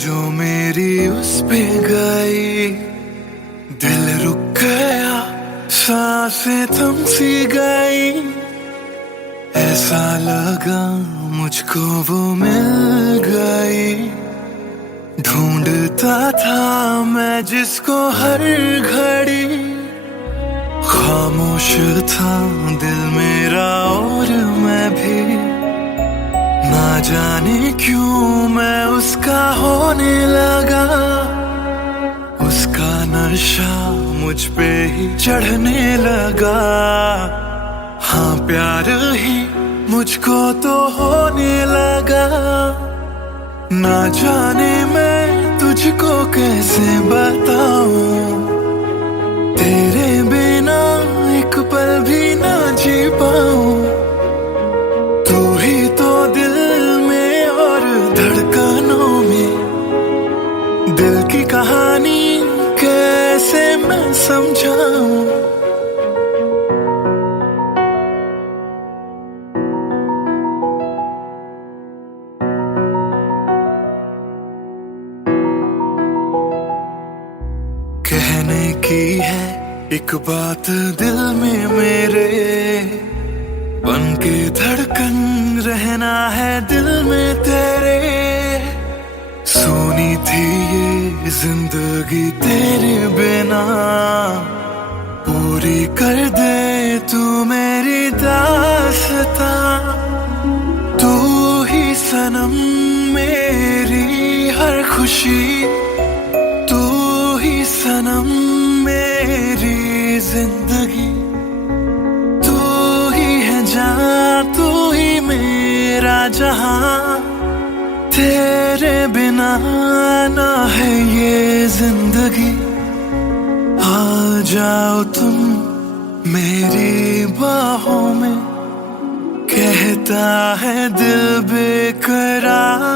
जो मेरी उस पे गई, दिल रुक गया, सांसें थम सी गई। ऐसा लगा मुझको वो मिल गई। ढूंढता था मैं जिसको हर घड़ी, खामोश था दिल मेरा और मैं भी। ना जाने क्यों मैं उसका होने लगा, उसका नशा मुझ पे ही चढ़ने लगा। हाँ प्यार ही मुझको तो होने लगा। ना जाने मैं तुझको कैसे बताऊं, तेरे बिना एक पल भी ना जी पाऊं। तू ही तो दिल में और धड़कनों में, दिल की कहानी कैसे मैं समझाऊं। कहने की है एक बात दिल में मेरे, बन के धड़कन रहना है दिल में तेरे। सुनी थी ये जिंदगी तेरे बिना, पूरी कर दे तू मेरी दास्तां। तू ही सनम मेरी हर खुशी, तू ही सनम मेरी जिंदगी। तू ही है जान, तू ही मेरा जहां। तेरे बिना ना है ये जिंदगी। आ जाओ तुम मेरी बाहों में, कहता है दिल बेकरार।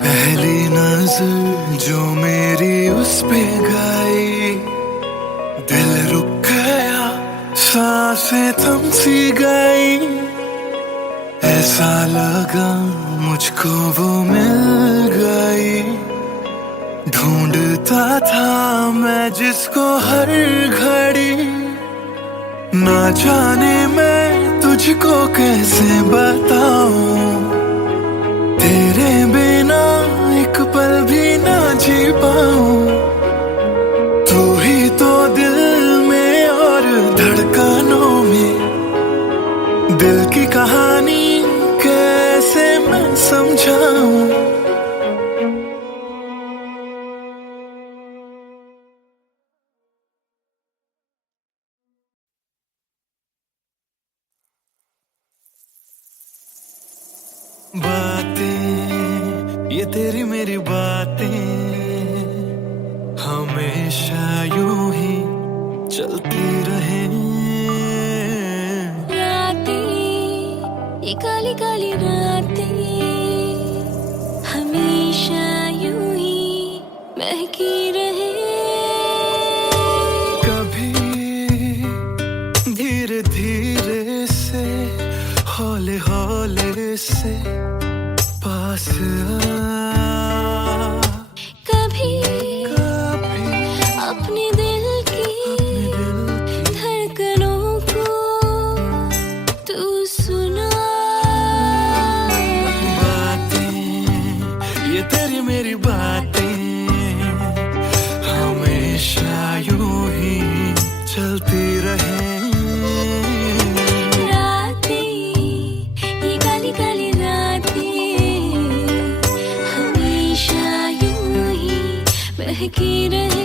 पहली नजर जो मेरी उस पे गई, दिल रुक गया, सांसें थम सी गई। ऐसा लगा मुझको वो मिल गई। ढूंढता था मैं जिसको हर घड़ी, ना जाने मैं तुझको कैसे बताऊं। तेरे बिना एक पल भी ना जी पाऊं। तू ही तो दिल में और धड़कनों में, दिल की कहानी कैसे मैं समझाऊं। बातें ये तेरी मेरी बातें हमेशा यूं ही चलती रहे। रातें ये काली काली रातें हमेशा यूं ही महकी रहे। कभी धीरे धीरे से, हौले हौले से पास आ। कभी कभी अपने दिल की धड़कनों को तू सुना। बातें ये तेरी मेरी बातें हमेशा यूं ही चलती रहे। महकी रहे।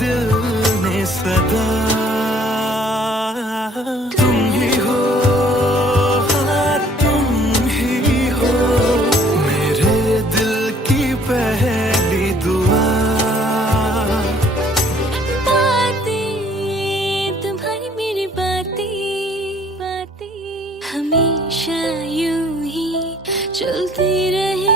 दिल ने सदा। तुम ही हो, हाँ तुम ही हो, मेरे दिल की पहली दुआ। बातें तुम्हारी मेरी बातें हमेशा यूं ही चलती रहे।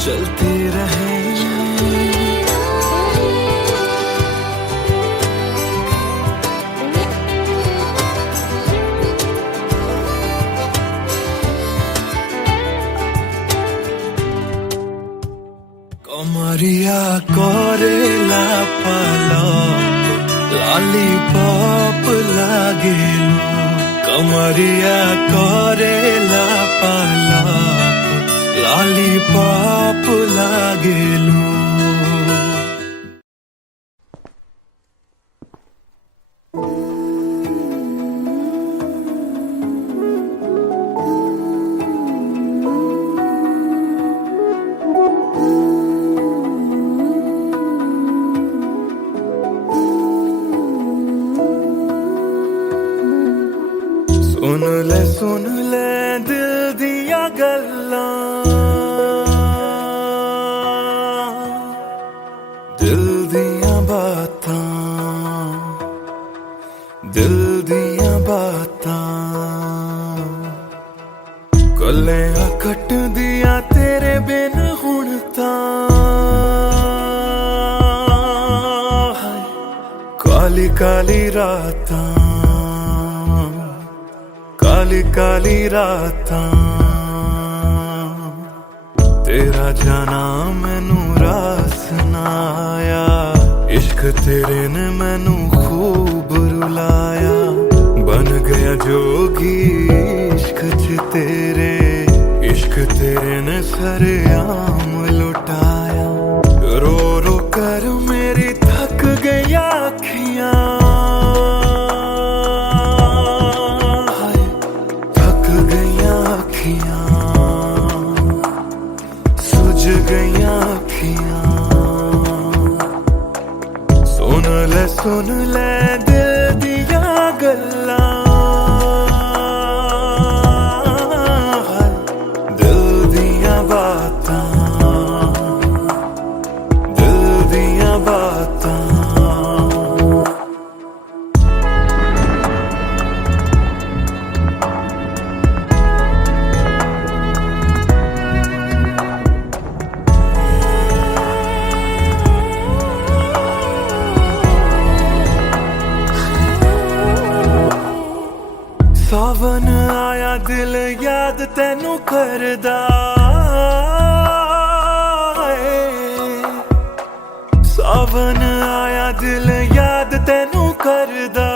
चलती रहे। कमरिया कोरेला पालक लॉलीपॉप लागेलू। कमरिया कोरेला पालक लॉलीपॉप लागेलू। सुन ले दिल दिया गल्लां, दिल दिया बातां, दिल दिया बातां। गल्लां कट दिया तेरे बिन हुण तां। काली काली रातां, काली काली रातां। तेरा जाना मैनू रास ना आया। इश्क तेरे ने मैनू खूब रुलाया। बन गया जोगी इश्क च तेरे। इश्क तेरे ने सरेआम लुटाया। रो रो कर मेरी थक गई अखियां। सुझ गईयां अखियां। सुन ले दिल दिया गल्लां, दिल दिया बातां, दिल दिया बातां। सावन आया दिल याद तैनू करदा। सावन आया दिल याद तैनू करदा।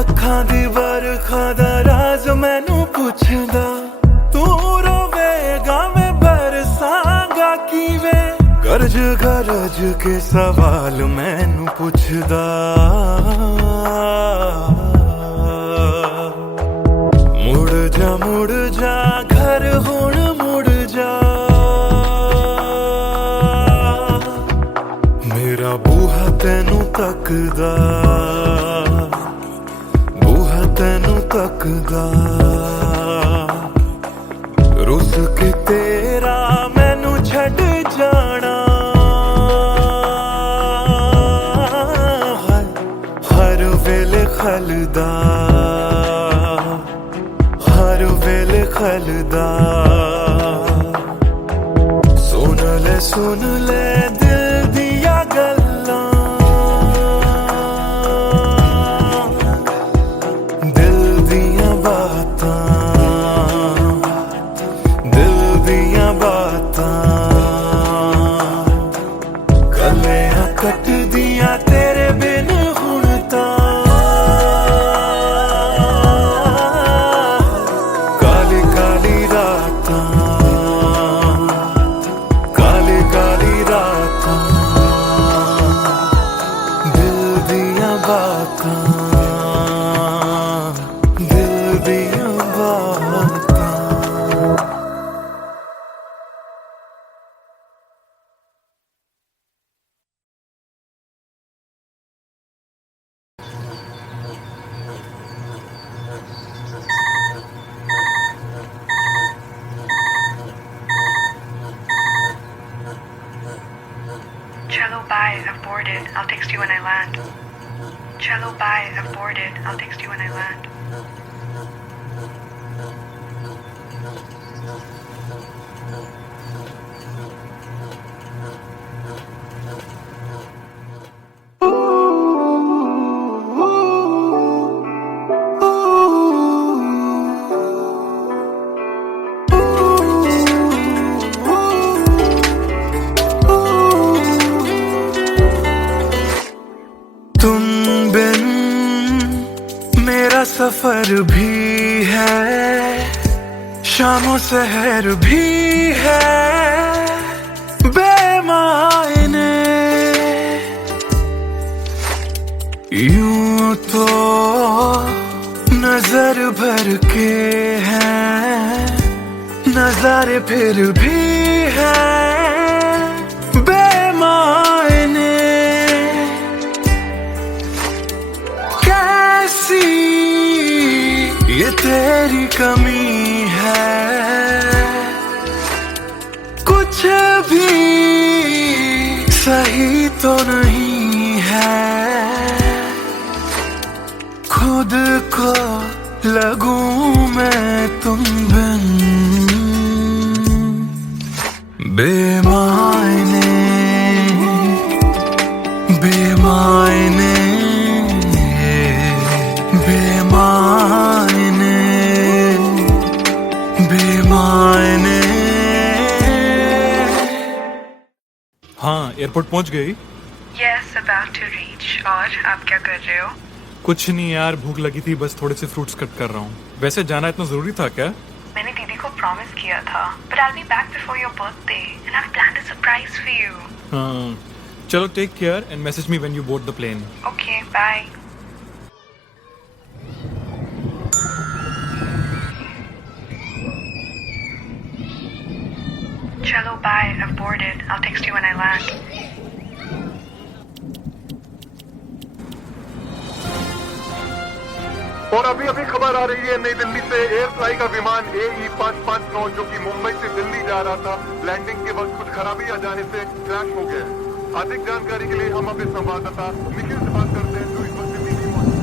अखां दी बरखा दा राज मैनू पुछदा। तू रोवेगा मैं बरसांगा किवें। गरज गरज के सवाल मैनू पुछदा। मुड़ जा घर हुण मुड़ जा। मेरा बूहा तैनू तकदा, बूहा तैनू तकदा। रुस के तेरा मैनू छड़ जाना। हर वेले खलदा, हर वेले खलदा। सुन ले दिल दिया गल्लां, दिल दिया बातां, दिल दिया बातां। गल्लां कट दिया तेरे बिन हुण तां। Kali Kali रातां, I'll text you when I land. Chalo, bye. I've boarded. I'll text you when I land. तुम बिन मेरा सफर भी है, शामों सहर भी है बेमायने। यूं तो नजर भर के हैं नजारे, फिर भी है बेमायने। कैसी ये तेरी कमी है, कुछ भी सही तो नहीं है। खुद को लगूं मैं तुम बिन बेमायने, बेमायने, बेमायने, बेमायने। हाँ, एयरपोर्ट पहुंच गई? Yes, about to reach. और आप क्या कर रहे हो? कुछ नहीं यार, भूख लगी थी, बस थोड़े से फ्रूट्स कट कर रहा हूँ। वैसे जाना इतना जरूरी था क्या? मैंने दीदी को प्रॉमिस किया था, but I'll be back before your birthday and I've planned a surprise for you. हाँ, चलो take care and message me when you board the plane. Okay, bye. Chalo, bye. I've boarded. I'll text you when I land. और अभी अभी खबर आ रही है नई दिल्ली से, एयर फ्लाई का विमान AE 559 जो कि मुंबई से दिल्ली जा रहा था, लैंडिंग के वक्त कुछ खराबी आ जाने से क्रैश हो गया। अधिक जानकारी के लिए हम अपने संवाददाता निखिल से बात करते हैं जो इस वक्त दिल्ली में मौजूद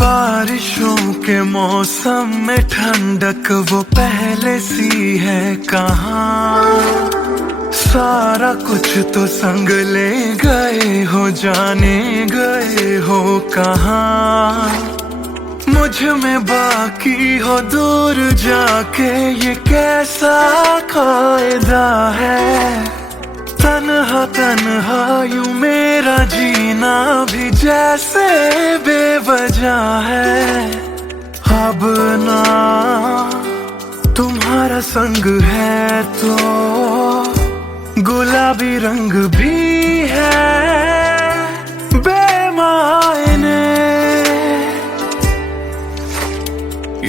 बारिशों के मौसम में ठंडक वो पहले सी है कहाँ। सारा कुछ तो संग ले गए हो, जाने गए हो कहाँ। मुझ में बाकी हो दूर जाके ये कैसा कायदा है। तन्हा तन्हा यूं मेरा जीना भी जैसे बेवजह है। अब ना तुम्हारा संग है तो गुलाबी रंग भी है बेमायने।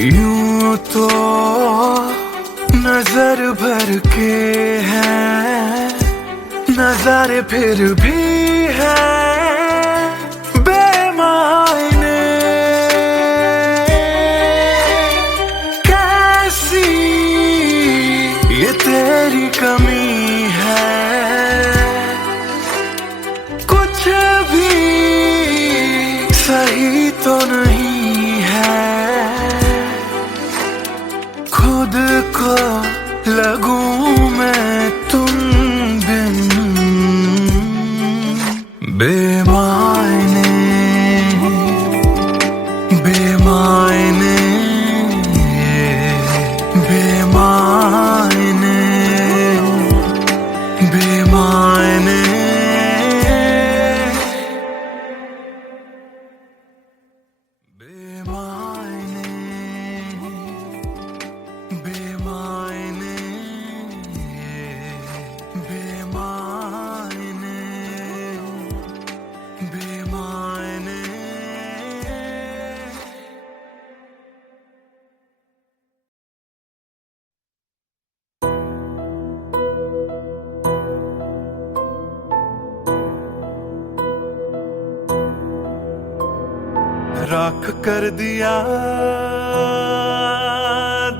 यूं तो नजर भर के हैं नजारे, फिर भी है बेमायने। कैसी ये तेरी कमी है, कुछ भी सही तो नहीं है। खुद को लगूं मैं तुम बिन बेमायने, बेमायने, बेमायने, बेमायने। बेमायने बेमायने राख कर दिया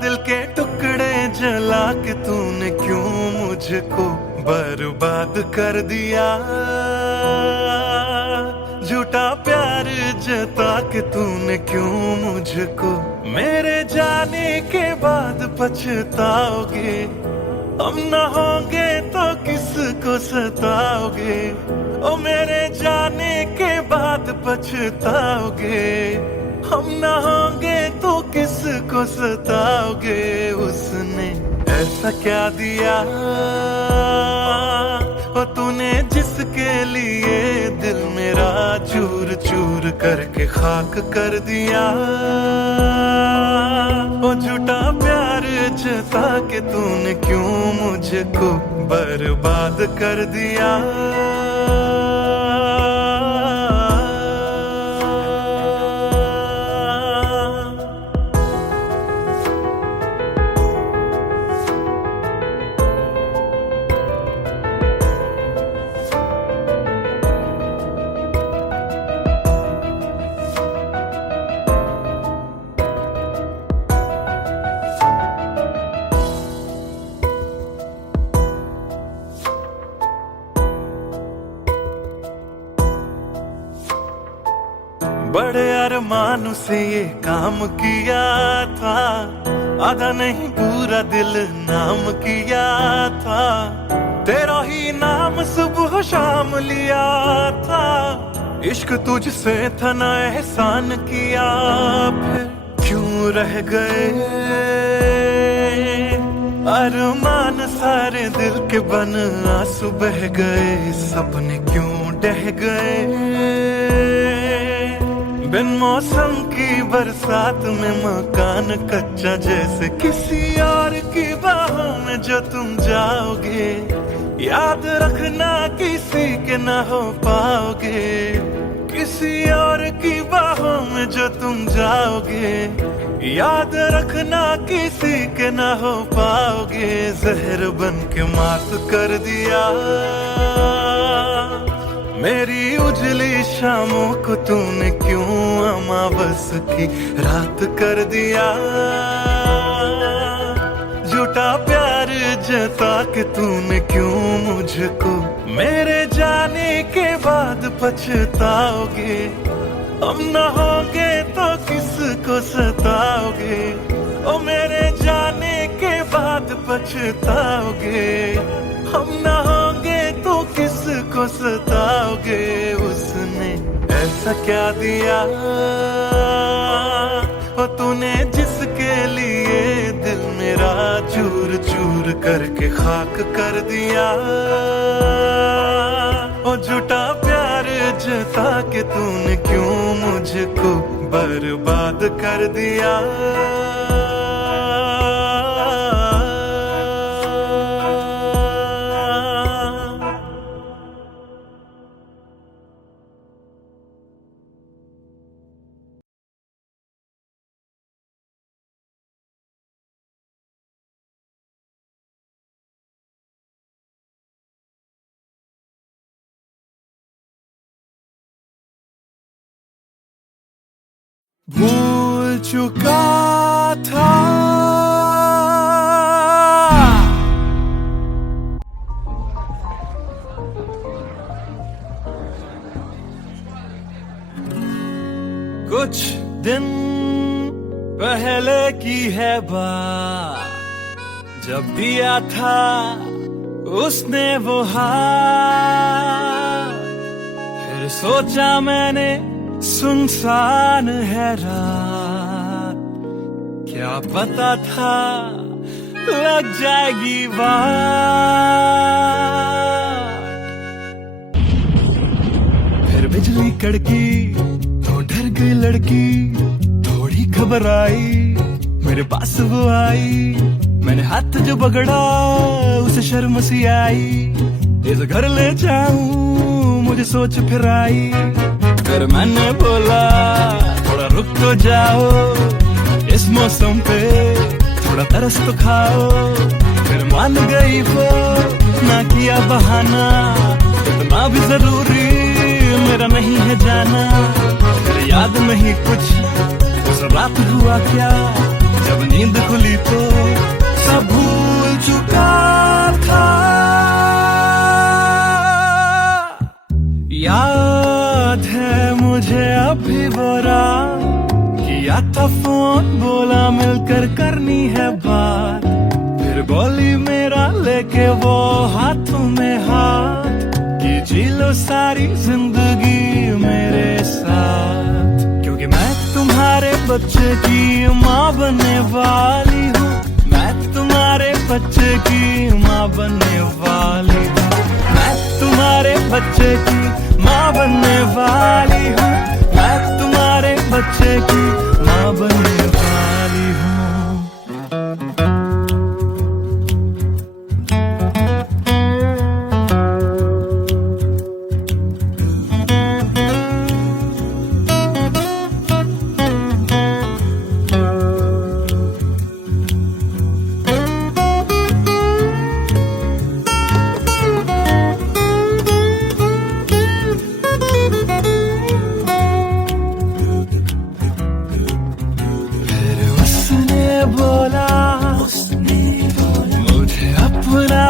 दिल के टुकड़े जला के तूने क्यों मुझको बर्बाद कर दिया झूठा प्यार जता के तूने क्यों मुझको मेरे जाने के बाद पछताओगे हम न होंगे तो किसको सताओगे ओ मेरे जाने के बाद पछताओगे हम न होंगे तो किसको सताओगे उसने ऐसा क्या दिया ओ तूने जिसके लिए दिल मेरा चूर चूर करके खाक कर दिया ओ झूठा प्यार जता के तूने क्यों मुझको बर्बाद कर दिया बड़े अरमान से ये काम किया था आधा नहीं पूरा दिल नाम किया था तेरा ही नाम सुबह शाम लिया था इश्क तुझसे था ना एहसान किया फिर क्यों रह गए अरमान सारे दिल के बन आंसू बह गए सपने क्यों ढह गए बिन मौसम की बरसात में मकान कच्चा जैसे किसी और की बाहों में जो तुम जाओगे याद रखना किसी के ना हो पाओगे किसी और की बाहों में जो तुम जाओगे याद रखना किसी के ना हो पाओगे जहर बन के मात कर दिया मेरी उजली शामों को तूने क्यों अमावस की रात कर दिया झूठा प्यार जता के तूने क्यों मुझको मेरे जाने के बाद पछताओगे हम न होंगे तो किसको सताओगे ओ मेरे जाने के बाद पछताओगे हम न होंगे तो किसको सताओगे उसने ऐसा क्या दिया ओ तूने जिसके लिए दिल मेरा चूर चूर करके खाक कर दिया ओ झूठा प्यार जता के तूने क्यों मुझको बर्बाद कर दिया भूल चुका था कुछ दिन पहले की है बात जब दिया था उसने वो हाथ फिर सोचा मैंने सुनसान है रात क्या पता था लग जाएगी बात फिर बिजली कड़की तो डर गई लड़की थोड़ी घबराई मेरे पास वो आई मैंने हाथ जो पकड़ा उसे शर्म सी आई, इस घर ले जाऊं मुझे सोच फिर आई। फिर मैंने बोला थोड़ा रुक तो जाओ, इस मौसम पे थोड़ा तरस तो खाओ। फिर मान गई वो, ना किया बहाना, इतना भी जरूरी मेरा नहीं है जाना। फिर याद नहीं कुछ उस रात हुआ क्या, जब नींद खुली तो सब भूल चुका था। याद है मुझे अभी वो रात, किया था फोन बोला मिलकर करनी है बात। फिर बोली मेरा लेके वो हाथों में हाथ, कि जी लो सारी जिंदगी मेरे साथ। क्योंकि मैं तुम्हारे बच्चे की माँ बनने वाली हूँ, मैं तुम्हारे बच्चे की माँ बनने वाली हूँ, मैं तुम्हारे बच्चे की माँ बनने वाली हूँ, मैं तुम्हारे बच्चे की माँ बनने वाली हूँ।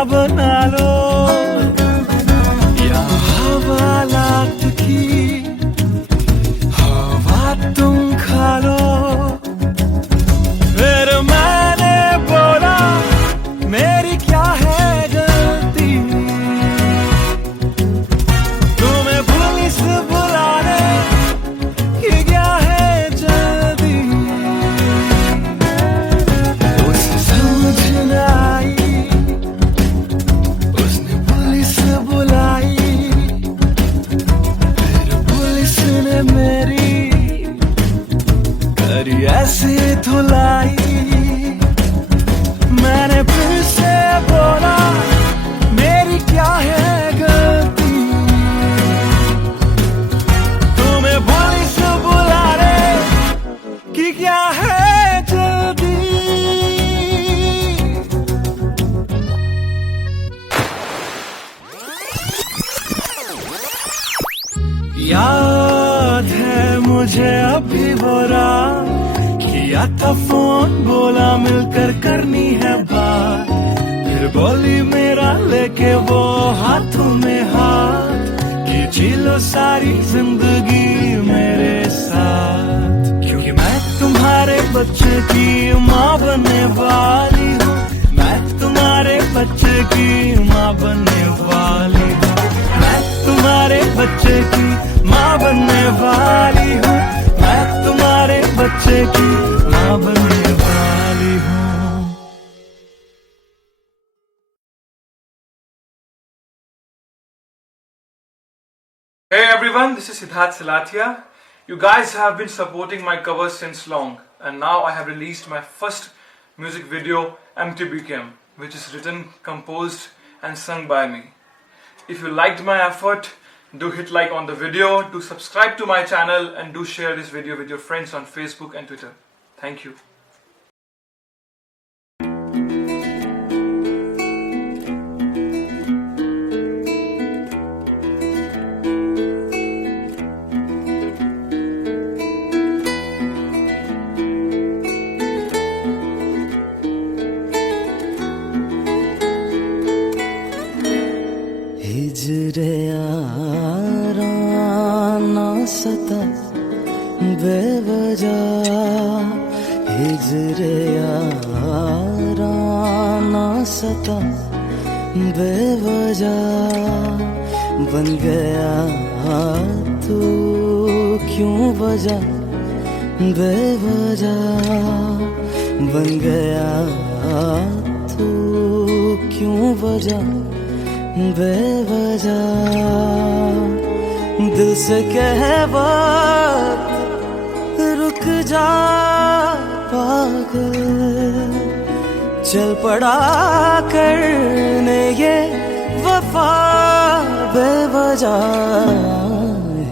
बना लो या हवालात की हवा तुम खा लो। फिर मैंने बोला मेरी क्या है गलती, तुम्हें पुलिस बुलाने की क्या है जल्दी। उसे समझ न आई, मेरी करी ऐसी धुलाई। मैंने फिर से बोला मेरी क्या है गलती, तुम्हें पुलिस बुलाने की क्या है जल्दी। याद है मुझे अभी वो रात, किया था फोन बोला मिलकर करनी है बात। फिर बोली मेरा लेके वो हाथों में हाथ, कि जी लो सारी जिंदगी मेरे साथ। क्योंकि मैं तुम्हारे बच्चे की माँ बनने वाली हूँ, मैं तुम्हारे बच्चे की माँ बनने वाली हूँ, मैं तुम्हारे बच्चे की माँ बनने वाली हूँ, मैं तुम्हारे बच्चे की माँ बनने वाली हूँ। Hey everyone, this is Siddharth Silathia. You guys have been supporting my covers since long, and now I have released my first music video, MTBKM, which is written, composed and sung by me. If you liked my effort, do hit like on the video, do subscribe to my channel, and do share this video with your friends on Facebook and Twitter. Thank you. हिजरे याराना सता बेवजह, हिजरे याराना सता बेवजह। बन गया तू क्यों वजह, बेवजह बन गया तू क्यों वजह, बेवजह। दिल से कह बात रुक जा पागल, चल पड़ा करने ये वफा बेवजह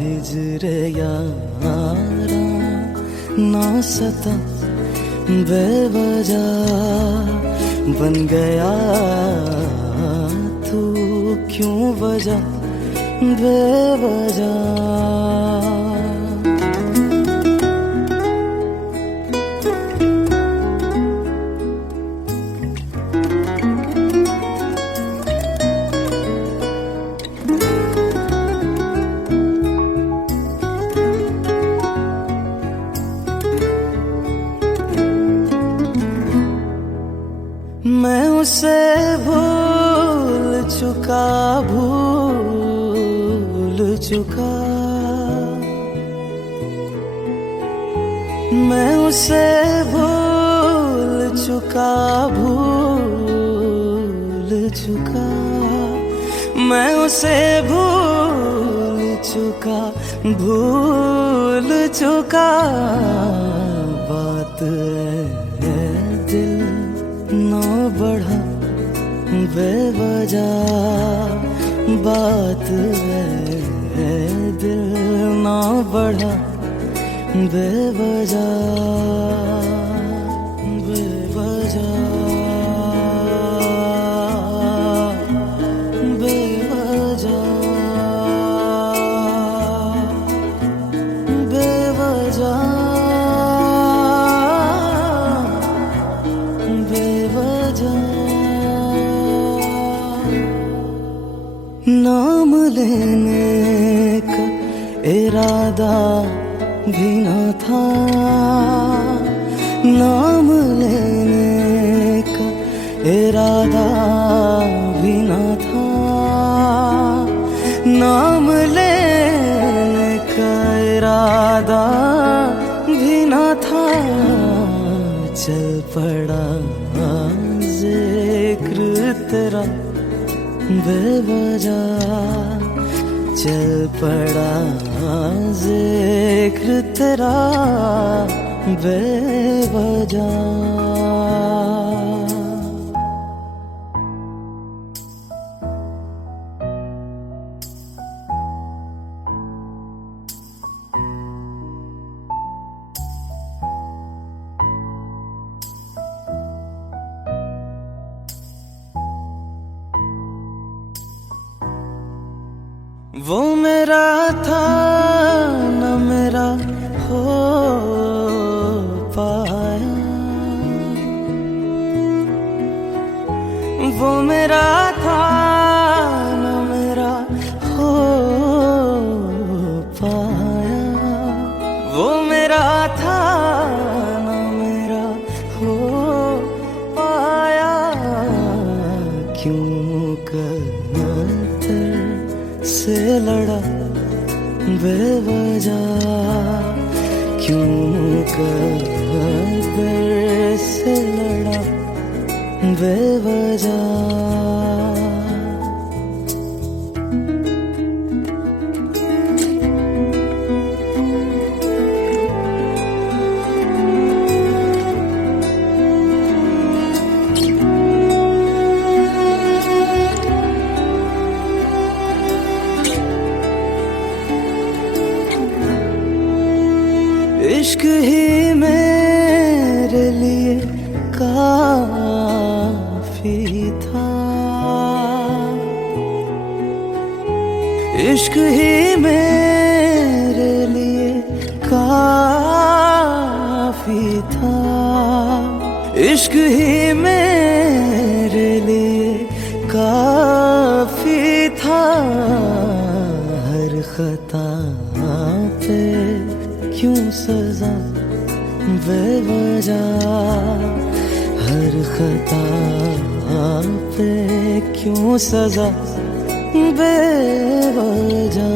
हिजर यारा ना सता बेवजह बन गया तू क्यों वजह बेवजह। मैं उसे भूल चुका मैं उसे भूल चुका मैं उसे भूल चुका बात है दिल ना बढ़ा बेवजह बात है दिल ना बढ़ा बेवजह बेवजह बेवजह बेवजह नाम लेने का इरादा भी न था नाम लेने का इरादा भी न था नाम लेने का इरादा भी न था चल पड़ा जिक्र तेरा बेवजह चल पड़ा जिक्र तेरा बेवजह। वो मेरा था न मेरा हो पाया वो मेरा था न मेरा हो पाया वो मेरा था न मेरा हो पाया क्यों कर से लड़ा बेवजह क्यों कर से लड़ा बेवजह। इश्क ही मेरे लिए काफी था इश्क ही मेरे लिए काफी था इश्क ही मेरे लिए काफी था हर खता पे क्यों सजा बेवजह हर खता पे क्यों सजा बेवजह।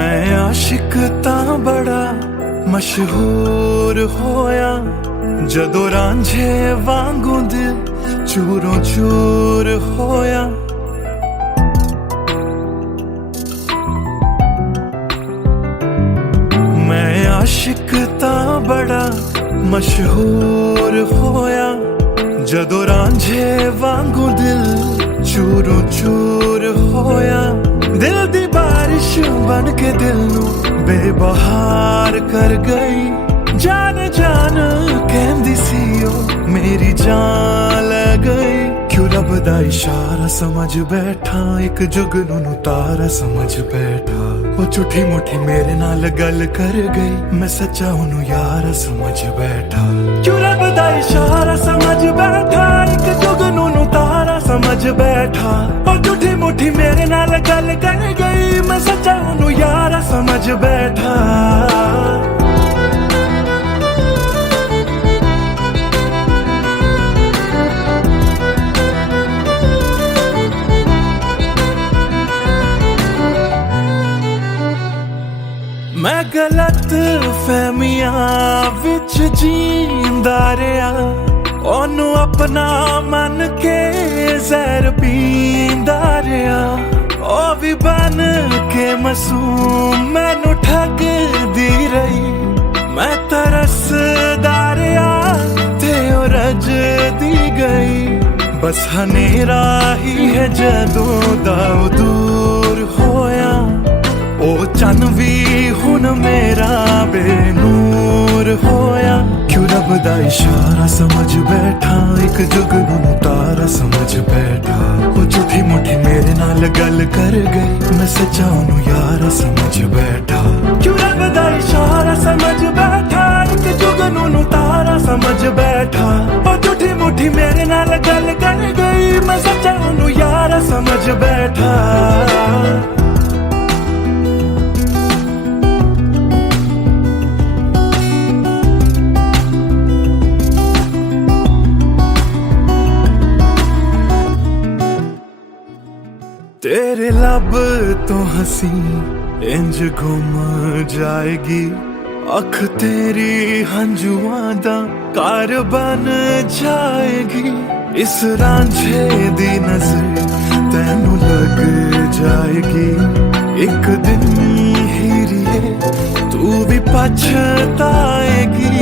मैं आशिक तां बड़ा मशहूर होया जदों रांझे वांगू दिल चूरों चूर होया। मैं आशिक तां बड़ा मशहूर होया जदों रांझे वांगू दिल चूरों चूर होया। दिल दी बारिश बन के दिल नू बेबहार कर गई। जान जान कहंदी सी ओ मेरी जान ले गई। क्यों रब दा इशारा समझ बैठा एक जुगनू तारा समझ बैठा। वो झूठी मुठी मेरे नाल गल कर गई मैं सच्चा ओनू यार समझ बैठा। क्यों रब दा इशारा समझ बैठा एक जुगनू तारा समझ बैठा। वो झूठी मुठी मेरे नाल गल कर गई मैं सच्चा ओनू यार समझ बैठा। मैं गलत फहमियां विच जींदा रहा ओनू अपना मन के जहर पींदा रहा। ओ भी बन के मासूम मैनू ठगदी रही। मैं तरसदा रहा ते ओ रजदी गई। बस हनेरा ही है जदों दा दूर होया। ओ चन भी हुन मेरा बेनूर होया। क्यों रब दा इशारा समझ बैठा एक जुगनू तारा समझ बैठा। वो झूठी मुठी मेरे नाल गल कर गई मैं सच्चा ओनू यार समझ बैठा। क्यों रब दा इशारा समझ बैठा एक जुगनू तारा समझ बैठा। वो झूठी मुठी मेरे नाल गल कर गई मैं सच्चा ओनू यार समझ बैठा। तेरे लब तो हंसी इंज गुम जाएगी। अख तेरी हंजुआं दा कार बन जाएगी। इस रांझे दी नजर तैनू लग जाएगी। एक दिन हीरिए तू भी पछताएगी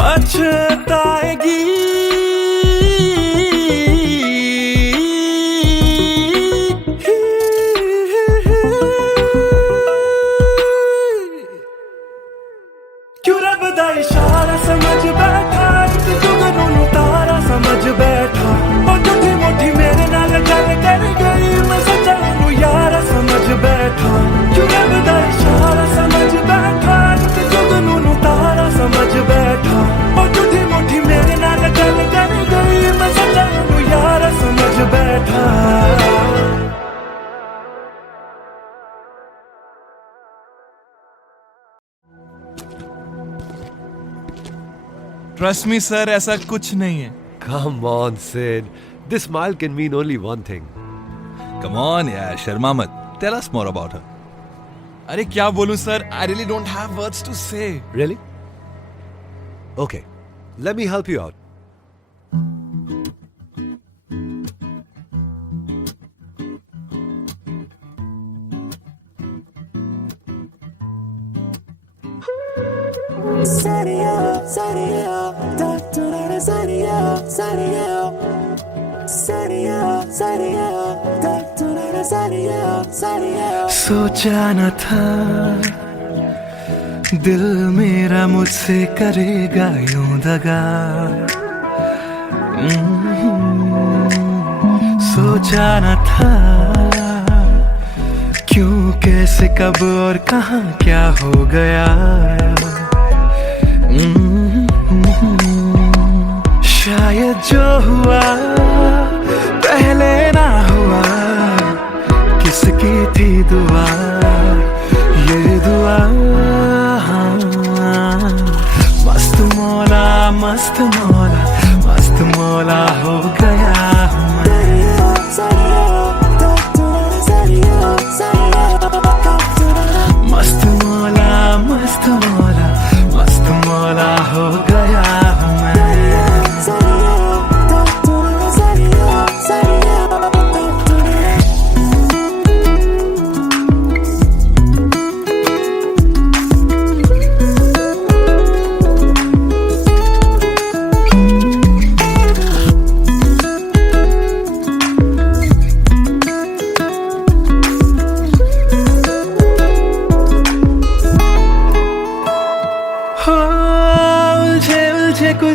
पछताएगी। इशारा समझ बैठा एक जुगनू तारा समझ बैठा। वो झूठी मुठी मेरे नाल गल कर गई मैं सच्चा ओनू यार समझ बैठा। क्यों रब दा इशारा समझ बैठा एक जुगनू तारा समझ बैठा। वो झूठी मुठी मेरे नाल गल कर गई मैं सच्चा ओनू यार समझ बैठा। Trust me, sir, ऐसा कुछ नहीं है. Come on, Sid. This smile can mean only one thing. Come on, yeah, Sharma मत. Tell us more about her. अरे क्या बोलूं sir? I really don't have words to say. Really? Okay, let me help you out. सोचा न था दिल मेरा मुझसे करेगा यूं दगा। सोचा न था क्यों कैसे कब और कहां क्या हो गया। शायद जो हुआ पहले ना हुआ। किसकी थी दुआ ये दुआ। मस्त मौला मस्त मौला मस्त मौला हो गया हूँ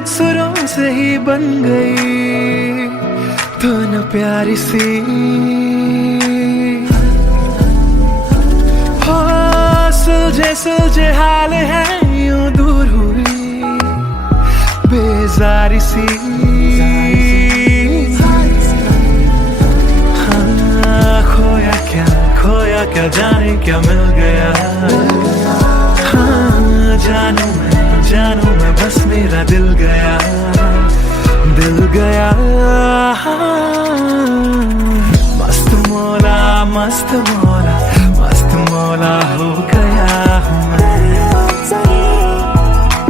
सुरों से ही बन गई तो न प्यारी सी हो। सुलझे हाल है यूं दूर हुई बेजारी सी। हाँ, खोया क्या जाने क्या मिल गया। हाँ, जानू मैं बस मेरा दिल गया। मस्त मौला हो गया हूँ मैं।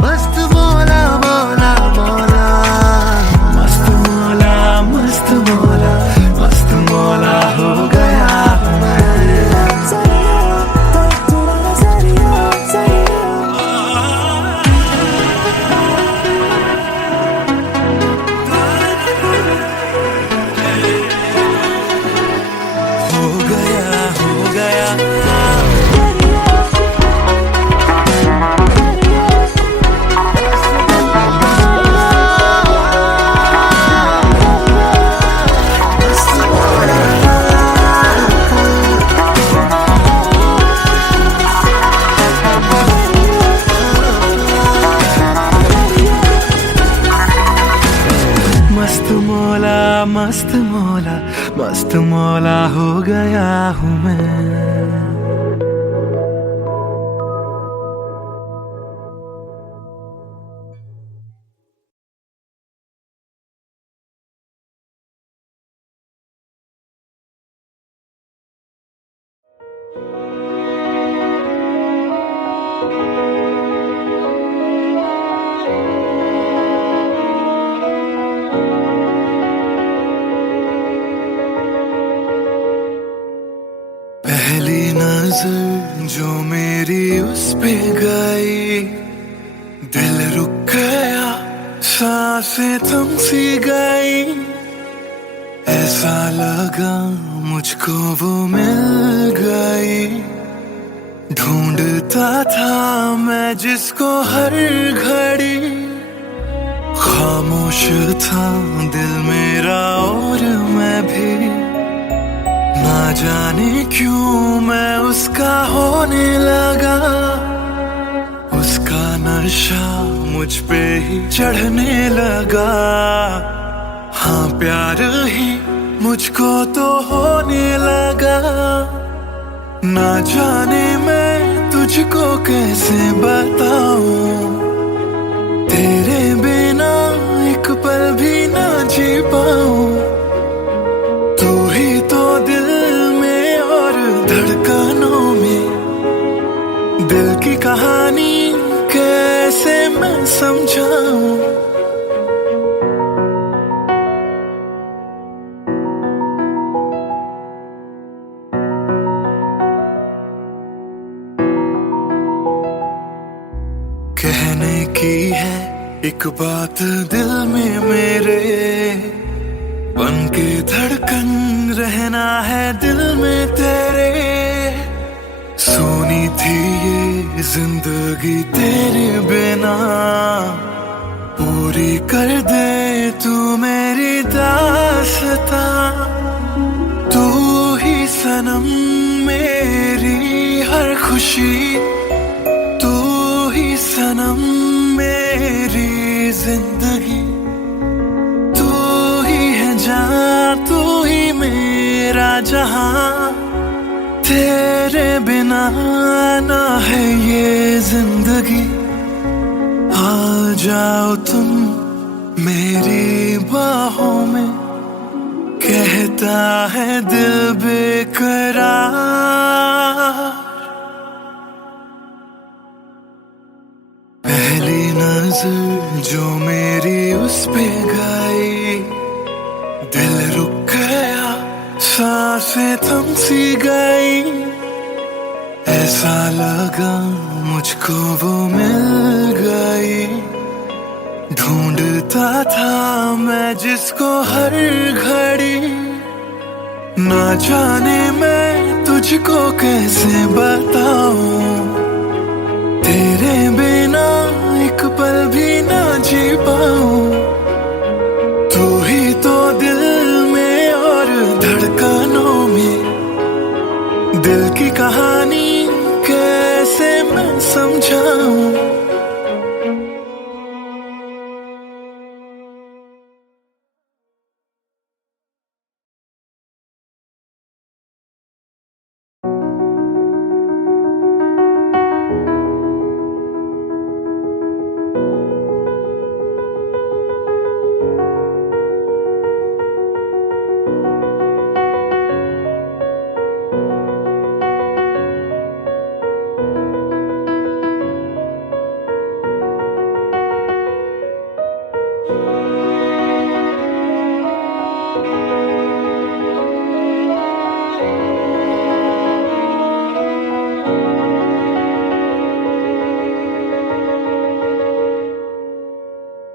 मस्त मौला हो गया हूँ मैं। हो गया मस्त मौला हो गया हूँ मैं। पहली नजर जो मेरी उस पे गई, दिल रुक गया, सांसें थम सी गई। ऐसा लगा मुझको वो मिल गई। ढूंढता था मैं जिसको हर घड़ी। खामोश था दिल मेरा और मैं भी। ना जाने क्यों मैं उसका होने लगा। उसका नशा मुझ पे ही चढ़ने लगा। हाँ, प्यार ही मुझको तो होने लगा। ना जाने मैं तुझको कैसे बताऊं। तेरे बिना एक पल भी ना जी पाऊं। तू ही तो दिल में और धड़कनों में। दिल की कहानी कैसे मैं समझाऊं। कहने की है एक बात दिल में मेरे। बन के धड़कन रहना है दिल में तेरे। सोनी थी ये जिंदगी तेरे बिना। पूरी कर दे तू मेरी दास्तां। तू ही सनम मेरी हर खुशी। तू ही सनम मेरी जिंदगी। तू ही है जान, तू ही मेरा जहां। तेरे बिना ना है ये जिंदगी। आ जाओ तुम मेरी बाहों में। कहता है दिल बेकरार। पहली नजर जो मेरी उस पे गई, दिल रुक गया, सांसें थम सी गई। ऐसा लगा मुझको वो मिल गई। ढूंढता था मैं जिसको हर घड़ी। ना जाने मैं तुझको कैसे बताऊं। तेरे बिना एक पल भी ना जी पाऊं। समझाऊं।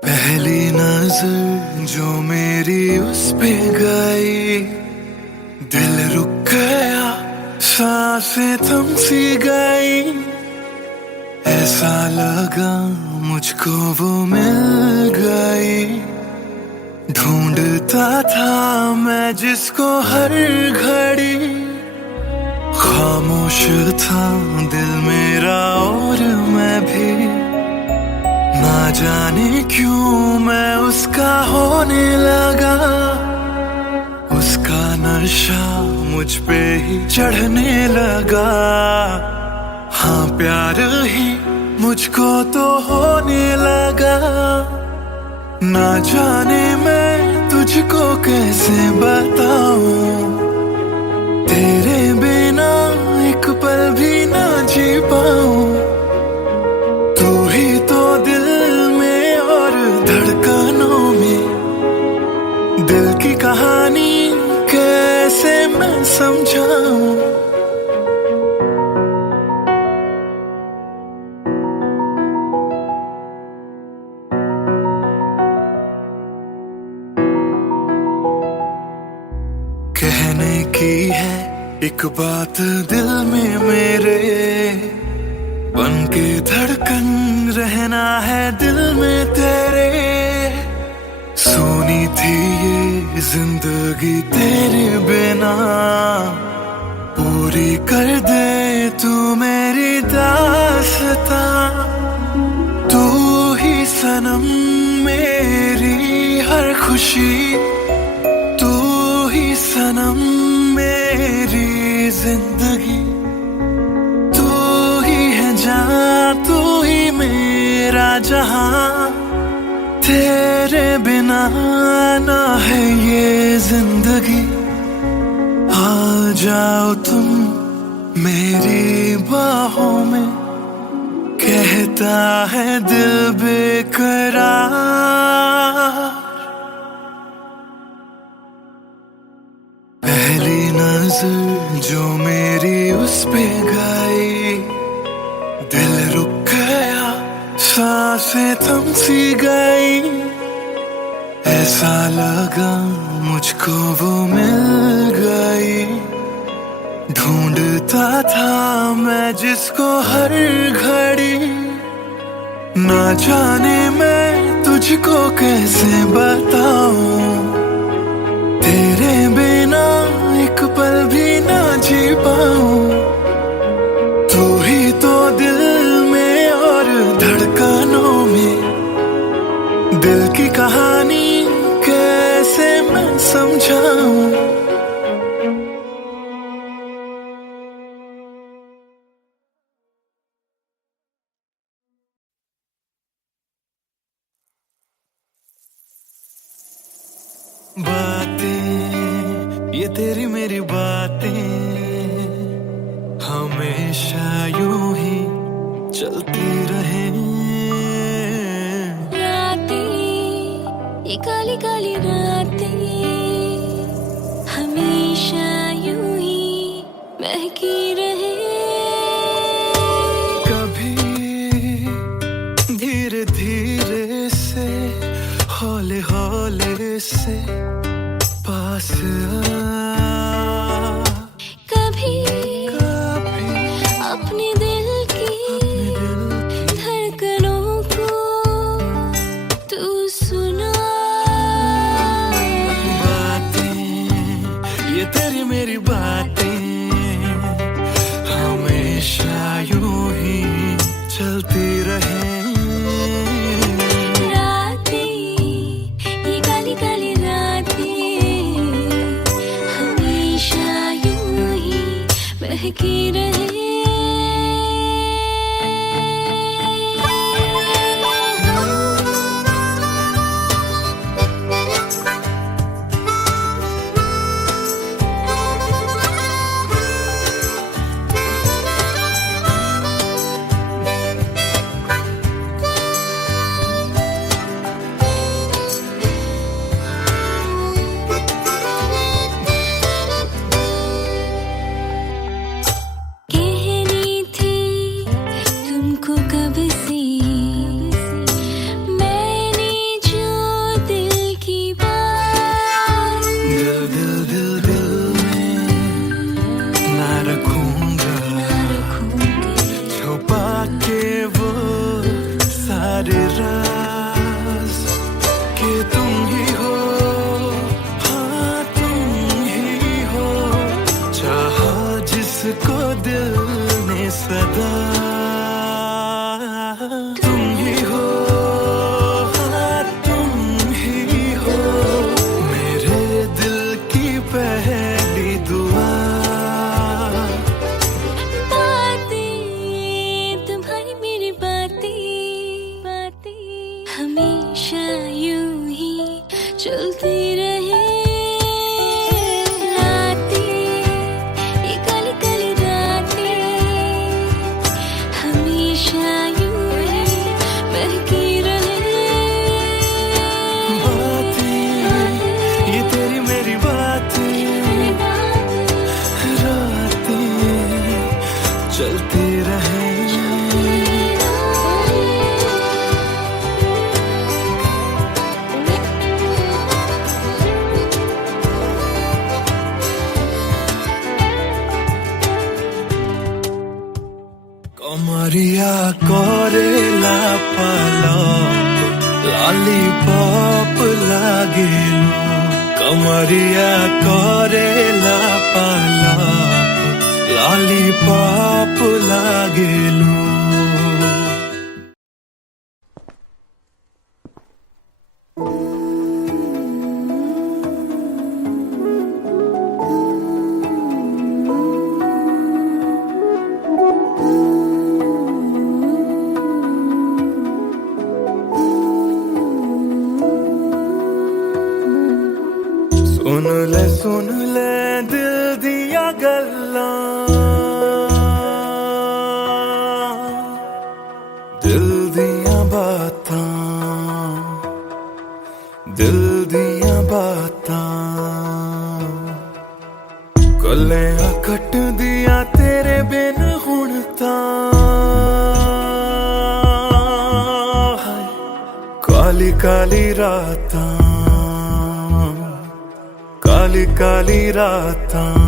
पहली नजर जो मेरी उस पे गई, दिल रुक गया, सांसें थम सी गई। ऐसा लगा मुझको वो मिल गई, ढूंढता था मैं जिसको हर घड़ी। खामोश था दिल मेरा और मैं भी, ना जाने क्यों मैं उसका होने लगा। उसका नशा मुझ पे ही चढ़ने लगा। हाँ प्यार ही मुझको तो होने लगा। ना जाने मैं तुझको कैसे बताऊं, तेरे बिना एक पल भी ना जी पाऊं। तू ही तो दिल में और धड़कनों में, दिल की कहानी कैसे मैं समझाऊं। कहने की है एक बात दिल में मेरे, बन के धड़कन रहना है दिल में तेरे। सोनी थी ये जिंदगी तेरे बिना, पूरी कर दे तू मेरी दास्तां। तू ही सनम मेरी हर खुशी, तू ही सनम मेरी जिंदगी। तू ही है जान, तू ही मेरा जहां। तेरे बिना ना है ये जिंदगी। आ जाओ तुम मेरी बाहों में, कहता है दिल बेकरार। पहली नजर जो मेरी उस पे गई, दिल रुक गया, सांसें थम सी गई। ऐसा लगा मुझको वो मिल गई, ढूंढता था मैं जिसको हर घड़ी। ना जाने मैं तुझको कैसे बताऊं, तेरे बिना एक पल भी ना जी पाऊं। तू ही तो दिल में और धड़कनों में, दिल की कहानी कैसे मैं समझाऊं। बातें ये तेरी मेरी बातें हमेशा यूं ही चलती रहे। रातें ये काली काली रातें हमेशा यूं ही महकी रहे। कभी धीरे धीरे से, हौले हौले से पास आ। कभी कभी अपने दिल की धड़कनों को तू सुना। बातें ये तेरी मेरी बातें हमेशा यूं ही चलती रहे रातें, ये काली काली रातें हमेशा यूं ही बहकी रहे। को दिल ने सदा तुम ही हो, हाँ तुम ही हो मेरे दिल की पहली दुआ। बातें तुम्हारी मेरी बातें हमेशा यूं ही चलती रहे। चलती रहे कमरिया कोरेला पाला लॉलीपॉप लागेलू कमरिया कोरेला पाला लॉलीपॉप लागेलू। सुन ले दिल दिया गल्लां दिल दिया बातां दिल दिया बातां गल्लां कट दिया तेरे बिन हुण तां काली काली रातां काली काली रातां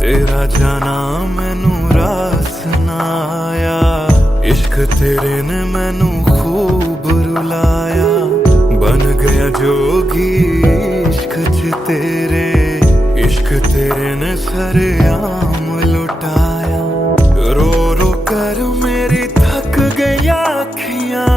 तेरा जाना मैनू रास ना आया इश्क तेरे ने मैनू खूब रुलाया बन गया जोगी इश्क च तेरे इश्क तेरे ने सरेआम लुटाया रो रो कर मेरी थक गई अखियां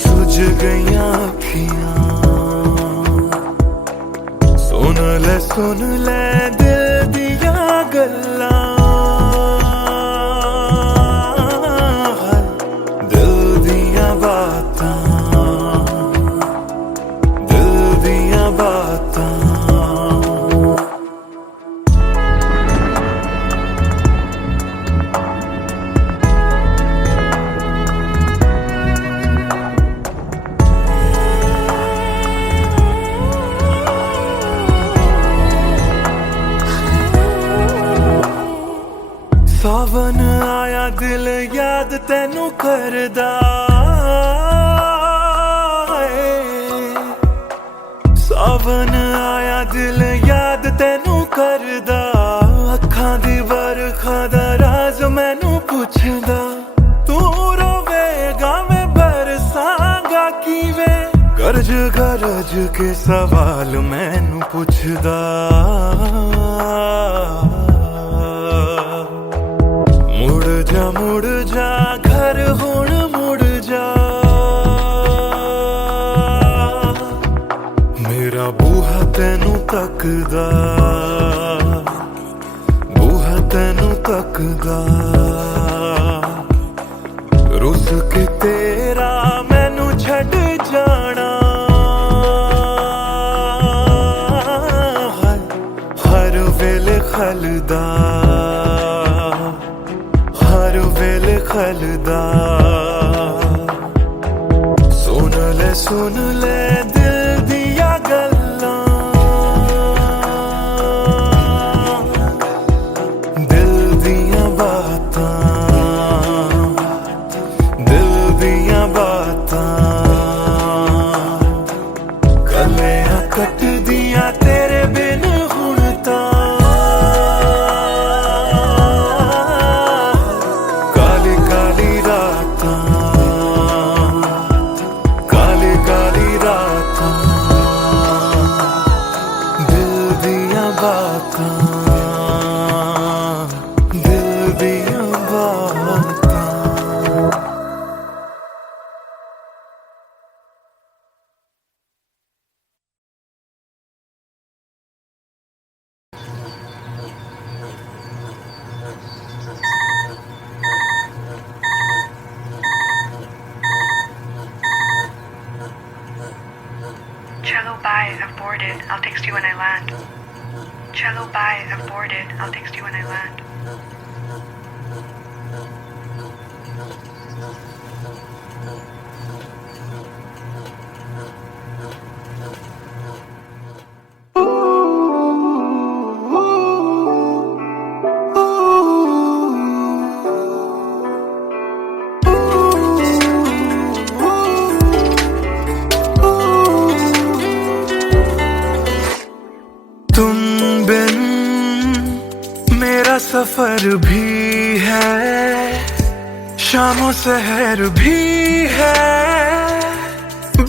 सुझ गईया अखियां सुन ले दिल दिया गल्लां दिल दिया बातां दिल दिया बातां। सावन आया दिल याद तैनू करदा सावन आया दिल याद तैनू करदा अखां दी बरखा दा राज मैनू पुछदा तू रोवेगा मैं बरसांगा किवें गरज गरज के सवाल मैनू पुछदा, मुड़ जा घर हुण मुड़ जा, मेरा बूहा तैनू तकदा, बूहा तैनू तकदा, रुस के तेरा मैनू छड़ जाना, हर वेले खलदा, हर वेले खलदा, सुन ले दिल दिया गल्लां, दिल दिया बातां, दिल दिया बातां, कलियां कट दिया तेरे बिन हुण तां, काली काली रातां, काली काली रातां, दिल दिया बातां, दिल दिया बातां। Cello, bye. I've boarded. I'll text you when I land. Cello, bye. I've boarded. I'll text you when I land. तुम बिन मेरा सफर भी है, शामों सहर भी है,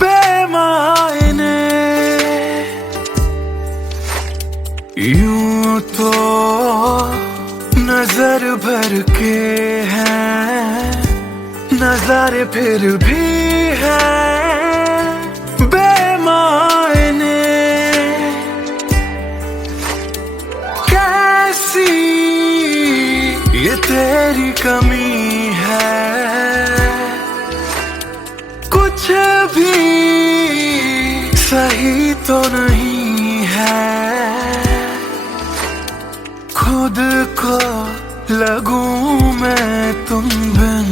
बेमायने यूं तो नजर भर के हैं, नजारे फिर भी हैं बेमायने, कैसी ये तेरी कमी है, कुछ भी सही तो नहीं है, खुद को लगूं मैं तुम बिन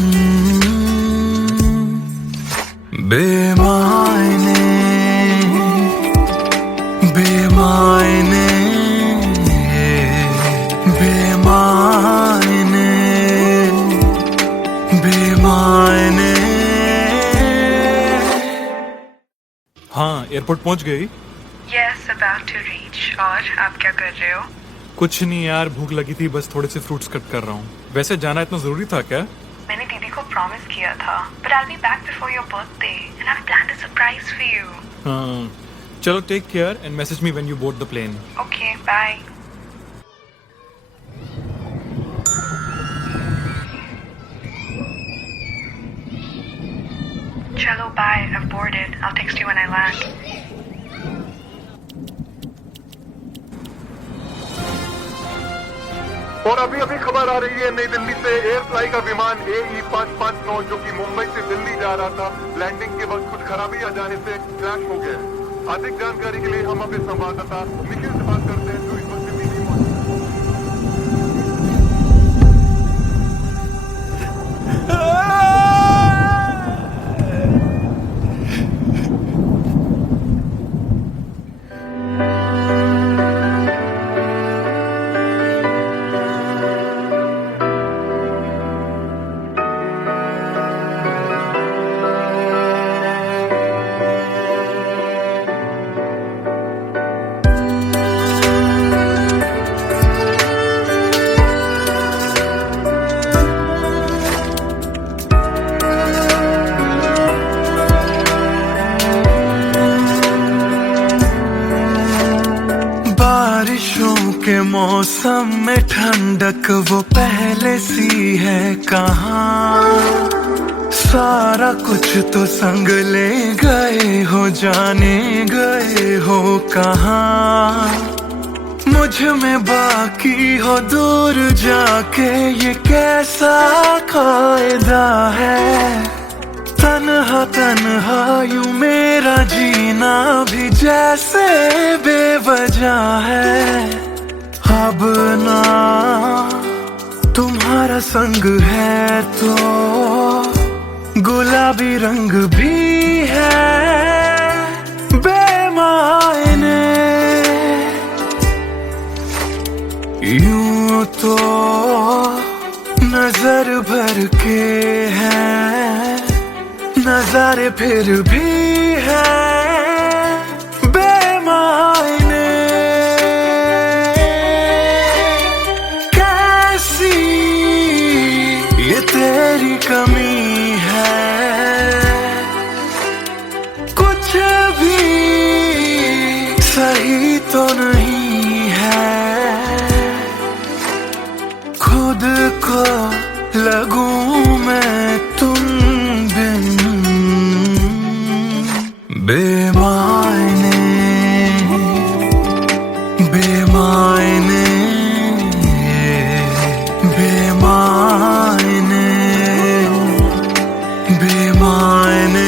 बेमायने, बेमायने, बेमायने, बेमायने। हाँ, एयरपोर्ट पहुंच गई? Yes, about to reach. और आप क्या कर रहे हो? कुछ नहीं यार, भूख लगी थी, बस थोड़े से फ्रूट्स कट कर रहा हूँ। वैसे जाना इतना जरूरी था क्या? मैंने दीदी को प्रॉमिस किया था, but I'll be back before your birthday, and I've planned a surprise for you. हाँ, चलो take care and message me when you board the plane. Okay, bye. Cello, bye. I've boarded. I'll text you when I land. और अभी अभी खबर आ रही है नई दिल्ली से, एयर फ्लाई का विमान AE559 जो कि मुंबई से दिल्ली जा रहा था, लैंडिंग के वक्त कुछ खराबी आ जाने से क्रैश हो गया। अधिक जानकारी के लिए हम अपने संवाददाता निखिल से बात करते हैं जो इस वक्त दिल्ली में मौजूद हैं। के मौसम में ठंडक वो पहले सी है कहाँ। सारा कुछ तो संग ले गए हो, जाने गए हो कहाँ। मुझ में बाकी हो दूर जाके, ये कैसा कायदा है। तन्हा तन्हा यूं मेरा जीना भी जैसे बेवजह है। अब ना तुम्हारा संग है तो गुलाबी रंग भी है बेमायने। यूं तो नजर भर के हैं नजारे, फिर भी है बेमायने। कैसी ये तेरी कमी है, कुछ भी सही तो नहीं है। खुद को लगूं मैं तुम बिन बेमायने बेमायने बेमायने बेमायने।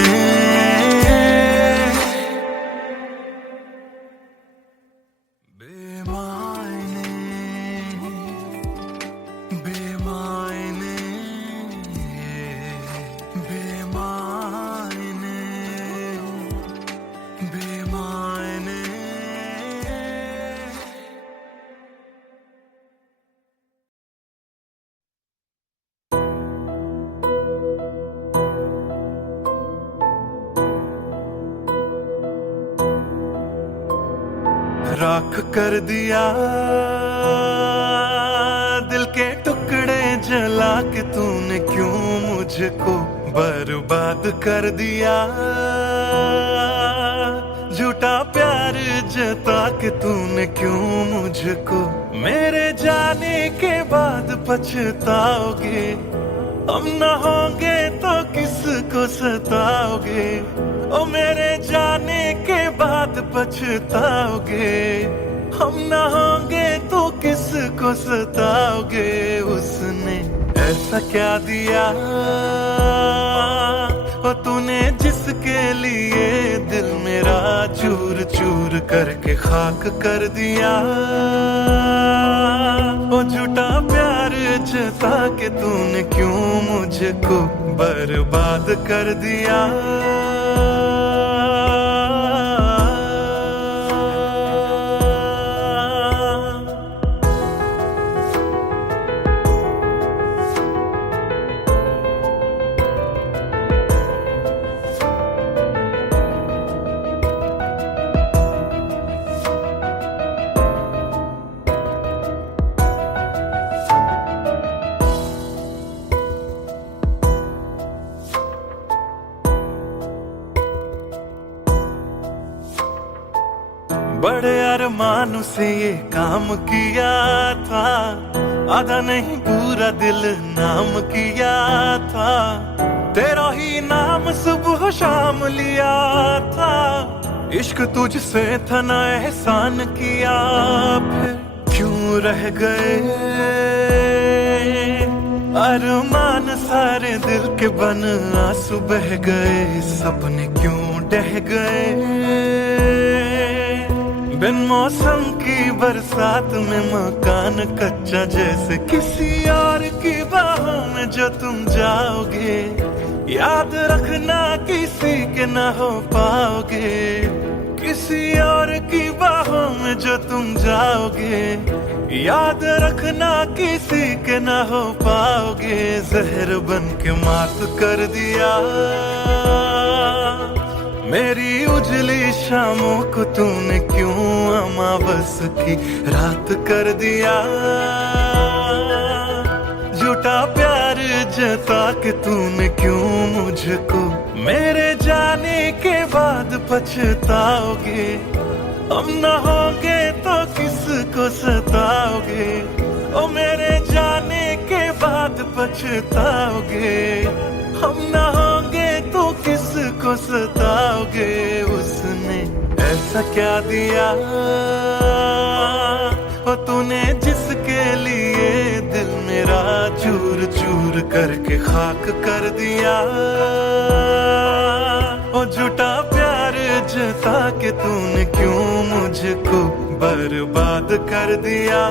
राख कर दिया दिल के टुकड़े जला के तूने, क्यों मुझको बर्बाद कर दिया। झूठा प्यार जता के तूने, क्यों मुझको मेरे जाने के बाद पछताओगे। हम न होंगे तो किसको सताओगे, ओ मेरे जाने के बाद पछताओगे। हम न होंगे तो किसको सताओगे। उसने ऐसा क्या दिया ओ तूने, जिसके लिए दिल मेरा चूर चूर करके खाक कर दिया। ओ झूठा प्यार जता के तूने, क्यों मुझको बर्बाद कर दिया। बड़े अरमानों से ये काम किया था, आधा नहीं पूरा दिल नाम किया था। तेरा ही नाम सुबह शाम लिया था। इश्क तुझसे था ना एहसान किया, फिर क्यों रह गए अरमान सारे दिल के बन। आंसू बह गए सपने क्यों ढह गए। बिन मौसम की बरसात में मकान कच्चा, जैसे किसी और की बाहों में जो तुम जाओगे। याद रखना किसी के ना हो पाओगे, किसी और की बाहों में जो तुम जाओगे। याद रखना किसी के ना हो पाओगे। जहर बन के मात कर दिया मेरी उजली शामों को तूने, क्यों अमावस की रात कर दिया। झूठा प्यार जता के तूने, क्यों मुझको मेरे जाने के बाद पछताओगे। हम न होंगे तो किसको सताओगे, ओ मेरे जाने के बाद पछताओगे। हम न होंगे तो किसको सताओगे, उसने ऐसा क्या दिया ओ तूने जिसके लिए दिल मेरा चूर चूर करके खाक कर दिया। ओ झूठा प्यार जता के तूने क्यों मुझको बर्बाद कर दिया।